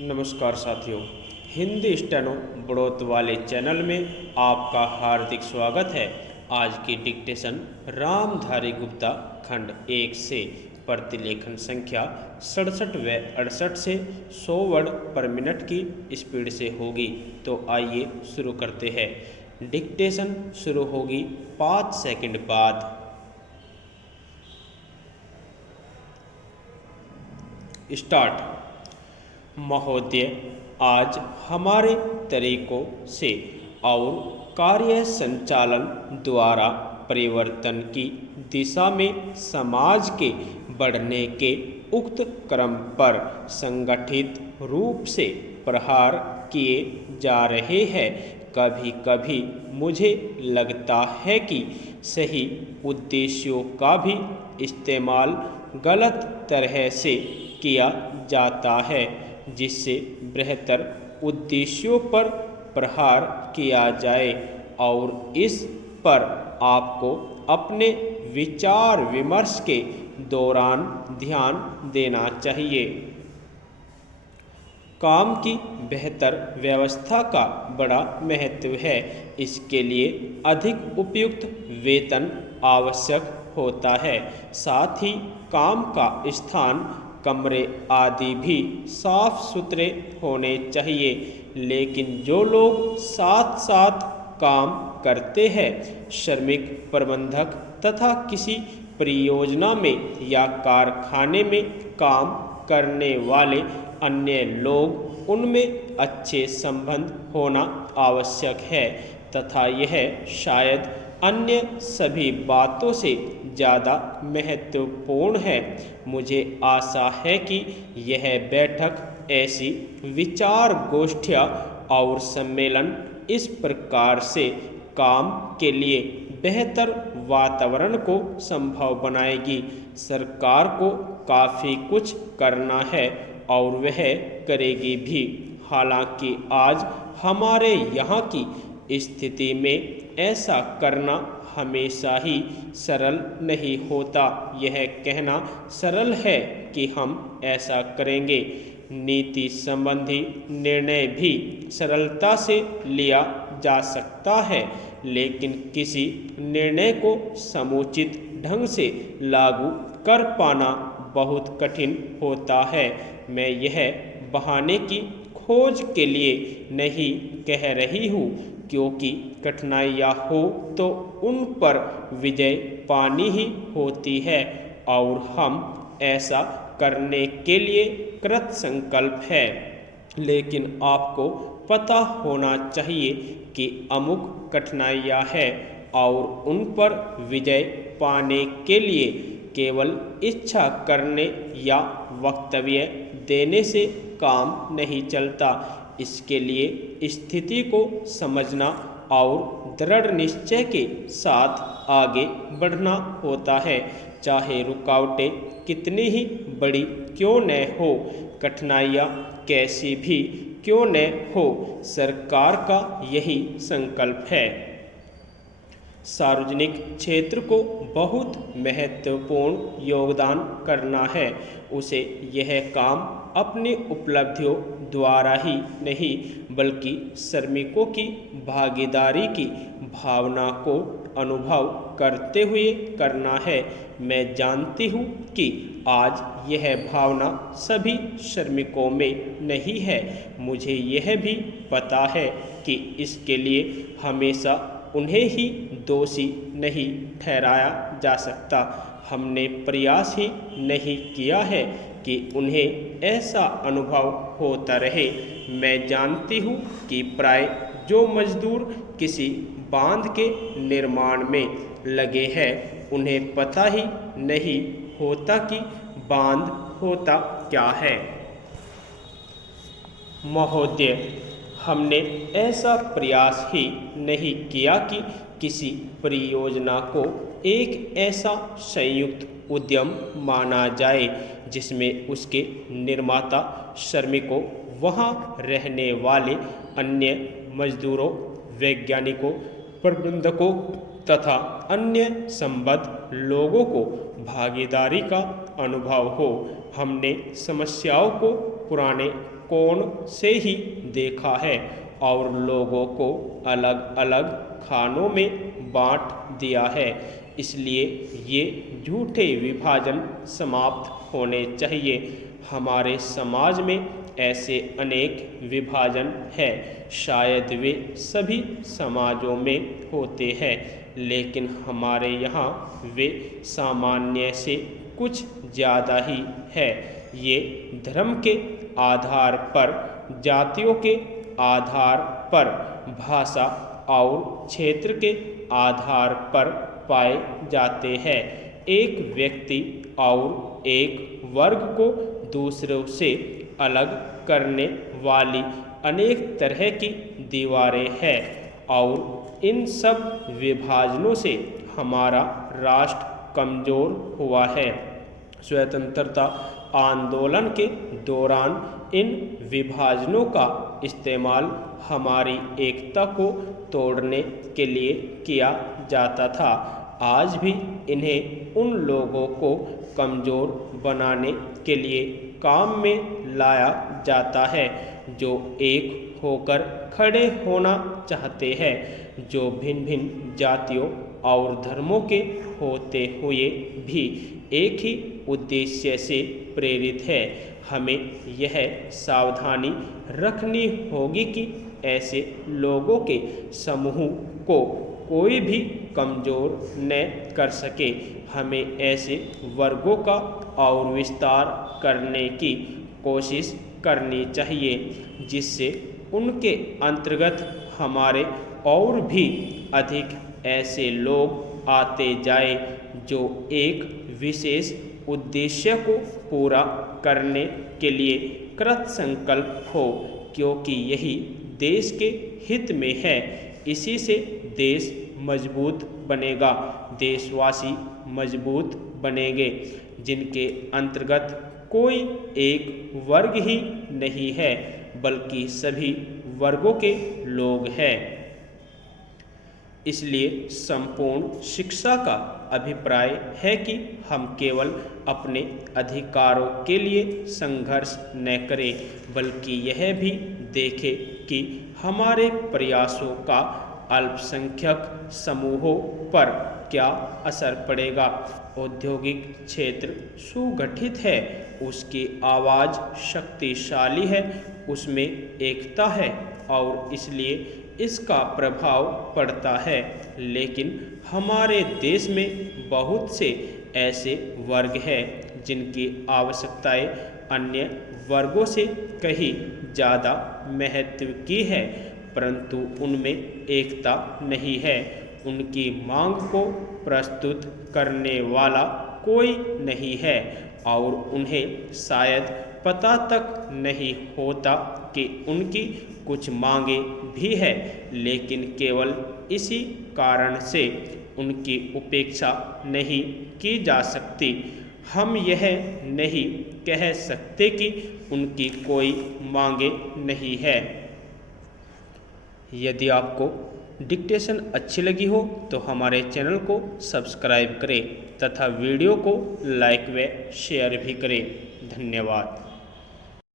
नमस्कार साथियों, हिंदी स्टेनो बढ़ोत वाले चैनल में आपका हार्दिक स्वागत है। आज की डिक्टेशन रामधारी गुप्ता खंड 1 से प्रतिलेखन संख्या 67 व 68 से 100 वर्ड पर मिनट की स्पीड से होगी। तो आइए शुरू करते हैं। डिक्टेशन शुरू होगी 5 सेकंड बाद। स्टार्ट। महोदय, आज हमारे तरीकों से और कार्य संचालन द्वारा परिवर्तन की दिशा में समाज के बढ़ने के उक्त क्रम पर संगठित रूप से प्रहार किए जा रहे हैं। कभी कभी मुझे लगता है कि सही उद्देश्यों का भी इस्तेमाल गलत तरह से किया जाता है, जिससे बेहतर उद्देश्यों पर प्रहार किया जाए, और इस पर आपको अपने विचार विमर्श के दौरान ध्यान देना चाहिए। काम की बेहतर व्यवस्था का बड़ा महत्व है। इसके लिए अधिक उपयुक्त वेतन आवश्यक होता है। साथ ही काम का स्थान, कमरे आदि भी साफ सुथरे होने चाहिए। लेकिन जो लोग साथ साथ काम करते हैं, श्रमिक प्रबंधक तथा किसी परियोजना में या कारखाने में काम करने वाले अन्य लोग, उनमें अच्छे संबंध होना आवश्यक है तथा यह शायद अन्य सभी बातों से ज़्यादा महत्वपूर्ण है। मुझे आशा है कि यह बैठक ऐसी विचार गोष्ठियाँ और सम्मेलन इस प्रकार से काम के लिए बेहतर वातावरण को संभव बनाएगी। सरकार को काफ़ी कुछ करना है और वह करेगी भी। हालांकि आज हमारे यहाँ की स्थिति में ऐसा करना हमेशा ही सरल नहीं होता। यह कहना सरल है कि हम ऐसा करेंगे। नीति संबंधी निर्णय भी सरलता से लिया जा सकता है, लेकिन किसी निर्णय को समुचित ढंग से लागू कर पाना बहुत कठिन होता है। मैं यह बहाने की खोज के लिए नहीं कह रही हूँ, क्योंकि कठिनाइयाँ हो तो उन पर विजय पानी ही होती है, और हम ऐसा करने के लिए कृत संकल्प है। लेकिन आपको पता होना चाहिए कि अमुक कठिनाइयाँ है, और उन पर विजय पाने के लिए केवल इच्छा करने या वक्तव्य देने से काम नहीं चलता। इसके लिए स्थिति को समझना और दृढ़ निश्चय के साथ आगे बढ़ना होता है, चाहे रुकावटें कितनी ही बड़ी क्यों न हो, कठिनाइयाँ कैसी भी क्यों न हो। सरकार का यही संकल्प है। सार्वजनिक क्षेत्र को बहुत महत्वपूर्ण योगदान करना है। उसे यह काम अपनी उपलब्धियों द्वारा ही नहीं, बल्कि श्रमिकों की भागीदारी की भावना को अनुभव करते हुए करना है। मैं जानती हूँ कि आज यह भावना सभी श्रमिकों में नहीं है। मुझे यह भी पता है कि इसके लिए हमेशा उन्हें ही दोषी नहीं ठहराया जा सकता। हमने प्रयास ही नहीं किया है कि उन्हें ऐसा अनुभव होता रहे। मैं जानती हूँ कि प्राय जो मजदूर किसी बांध के निर्माण में लगे हैं, उन्हें पता ही नहीं होता कि बांध होता क्या है। महोदय, हमने ऐसा प्रयास ही नहीं किया कि किसी परियोजना को एक ऐसा संयुक्त उद्यम माना जाए जिसमें उसके निर्माता, श्रमिकों, वहाँ रहने वाले अन्य मजदूरों, वैज्ञानिकों, प्रबंधकों तथा अन्य संबद्ध लोगों को भागीदारी का अनुभव हो। हमने समस्याओं को पुराने कोण से ही देखा है और लोगों को अलग अलग खानों में बांट दिया है। इसलिए ये झूठे विभाजन समाप्त होने चाहिए। हमारे समाज में ऐसे अनेक विभाजन हैं, शायद वे सभी समाजों में होते हैं, लेकिन हमारे यहाँ वे सामान्य से कुछ ज़्यादा ही है। ये धर्म के आधार पर, जातियों के आधार पर, भाषा और क्षेत्र के आधार पर पाए जाते हैं। एक व्यक्ति और एक वर्ग को दूसरों से अलग करने वाली अनेक तरह की दीवारें हैं और इन सब विभाजनों से हमारा राष्ट्र कमज़ोर हुआ है। स्वतंत्रता आंदोलन के दौरान इन विभाजनों का इस्तेमाल हमारी एकता को तोड़ने के लिए किया जाता था। आज भी इन्हें उन लोगों को कमज़ोर बनाने के लिए काम में लाया जाता है जो एक होकर खड़े होना चाहते हैं, जो भिन्न भिन्न जातियों और धर्मों के होते हुए भी एक ही उद्देश्य से प्रेरित है। हमें यह सावधानी रखनी होगी कि ऐसे लोगों के समूह को कोई भी कमज़ोर न कर सके। हमें ऐसे वर्गों का और विस्तार करने की कोशिश करनी चाहिए जिससे उनके अंतर्गत हमारे और भी अधिक ऐसे लोग आते जाए जो एक विशेष उद्देश्य को पूरा करने के लिए कृत संकल्प हो, क्योंकि यही देश के हित में है। इसी से देश मजबूत बनेगा, देशवासी मजबूत बनेंगे, जिनके अंतर्गत कोई एक वर्ग ही नहीं है बल्कि सभी वर्गों के लोग हैं। इसलिए संपूर्ण शिक्षा का अभिप्राय है कि हम केवल अपने अधिकारों के लिए संघर्ष न करें, बल्कि यह भी देखें कि हमारे प्रयासों का अल्पसंख्यक समूहों पर क्या असर पड़ेगा। औद्योगिक क्षेत्र सुगठित है, उसकी आवाज़ शक्तिशाली है, उसमें एकता है और इसलिए इसका प्रभाव पड़ता है। लेकिन हमारे देश में बहुत से ऐसे वर्ग हैं जिनकी आवश्यकताएं अन्य वर्गों से कहीं ज़्यादा महत्व की है, परंतु उनमें एकता नहीं है। उनकी मांग को प्रस्तुत करने वाला कोई नहीं है और उन्हें शायद पता तक नहीं होता कि उनकी कुछ मांगें भी है, लेकिन केवल इसी कारण से उनकी उपेक्षा नहीं की जा सकती। हम यह नहीं कह सकते कि उनकी कोई मांगे नहीं है। यदि आपको डिक्टेशन अच्छी लगी हो तो हमारे चैनल को सब्सक्राइब करें तथा वीडियो को लाइक व शेयर भी करें। धन्यवाद।